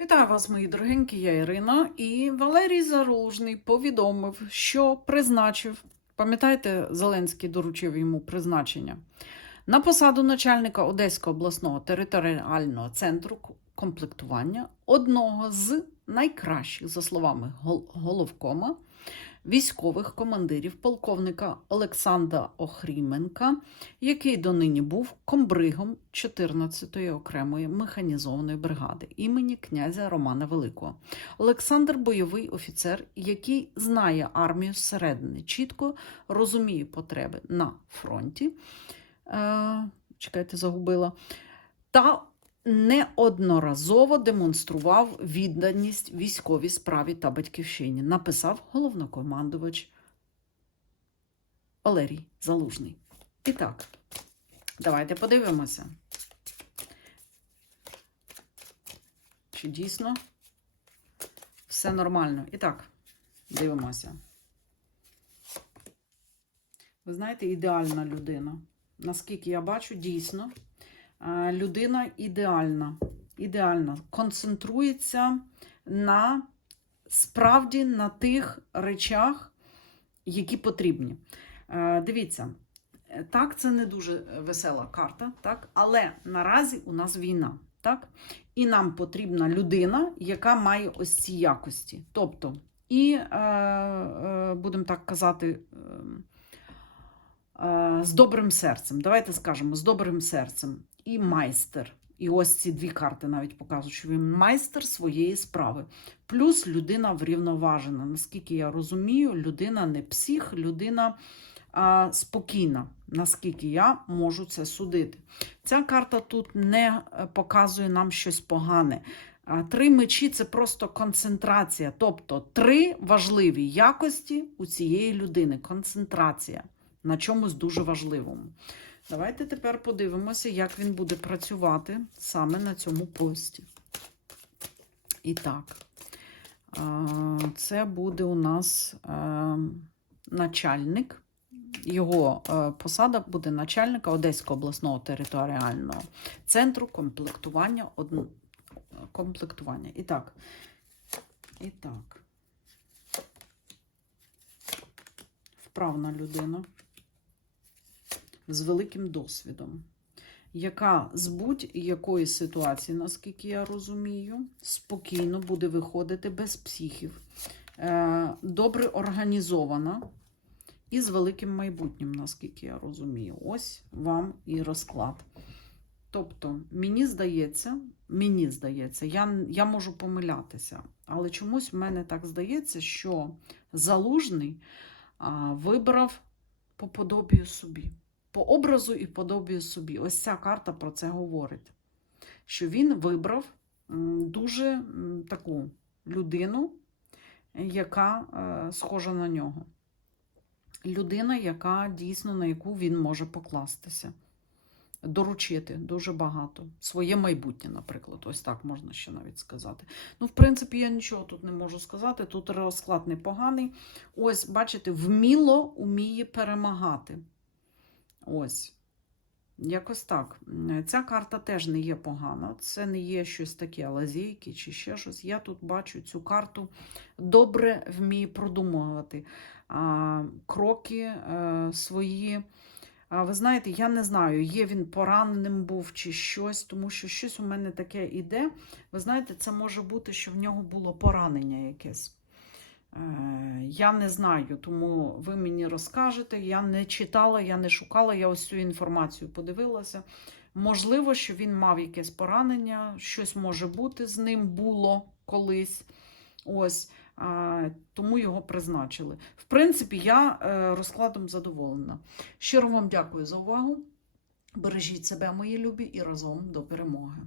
Вітаю вас, мої дорогенькі, я Ірина. І Валерій Заружний повідомив, що призначив, пам'ятаєте, Зеленський доручив йому призначення на посаду начальника Одеського обласного територіального центру комплектування одного з найкращих, за словами головкома, військових командирів полковника Олександра Охріменка, який донині був комбригом 14-ї окремої механізованої бригади імені князя Романа Великого. Олександр бойовий офіцер, який знає армію зсередини, чітко розуміє потреби на фронті. Е, чекайте, загубила. Та неодноразово демонстрував відданість військовій справі та батьківщині, написав головнокомандувач Валерій Залужний. І так, давайте подивимося. Чи дійсно все нормально? І так, дивимося. Ви знаєте, ідеальна людина. Наскільки я бачу, дійсно, людина ідеальна. Ідеальна. Концентрується на справді на тих речах, які потрібні. Е, Дивіться, е, так, це не дуже весела карта, так? але наразі у нас війна. Так? І нам потрібна людина, яка має ось ці якості. Тобто, і, е, е, будемо так казати, е, е, з добрим серцем. Давайте скажемо, з добрим серцем. І майстер. І ось ці дві карти навіть показують, що він майстер своєї справи. Плюс людина врівноважена. Наскільки я розумію, людина не псих, людина а, спокійна, наскільки я можу це судити. Ця карта тут не е, показує нам щось погане. Три мечі це просто концентрація. Тобто три важливі якості у цієї людини. Концентрація на чомусь дуже важливому. Давайте тепер подивимося, як він буде працювати саме на цьому пості. І так, це буде у нас е, начальник. Його е, посада буде начальника Одеського обласного територіального центру комплектування. комплектування. І так. І так. Вправна людина з великим досвідом, яка з будь-якої ситуації, наскільки я розумію, спокійно буде виходити без психів, е, добре організована і з великим майбутнім, наскільки я розумію. Ось вам і розклад. Тобто, мені здається, мені здається, я, я можу помилятися, але чомусь в мене так здається, що залужний а, вибрав по подобію собі, по образу і подобію собі. Ось ця карта про це говорить. Що він вибрав дуже таку людину, яка е, схожа на нього. Людина, яка дійсно на яку він може покластися доручити дуже багато. Своє майбутнє, наприклад, ось так можна ще навіть сказати. Ну, в принципі, я нічого тут не можу сказати. Тут розклад непоганий. Ось, бачите, вміло уміє перемагати. Ось. Якось так. Ця карта теж не є погана. Це не є щось таке лазейки чи ще щось. Я тут бачу цю карту добре вміє продумувати кроки е, свої. Ви знаєте, я не знаю, є він пораненим був чи щось, тому що щось у мене таке іде. Ви знаєте, це може бути, що в нього було поранення якесь. Е, Я не знаю, тому ви мені розкажете. Я не читала, я не шукала, я ось цю інформацію подивилася. Можливо, що він мав якесь поранення, щось може бути з ним було колись. Ось. Тому його призначили. В принципі, я е, розкладом задоволена. Щиро вам дякую за увагу. Бережіть себе, мої любі, і разом до перемоги.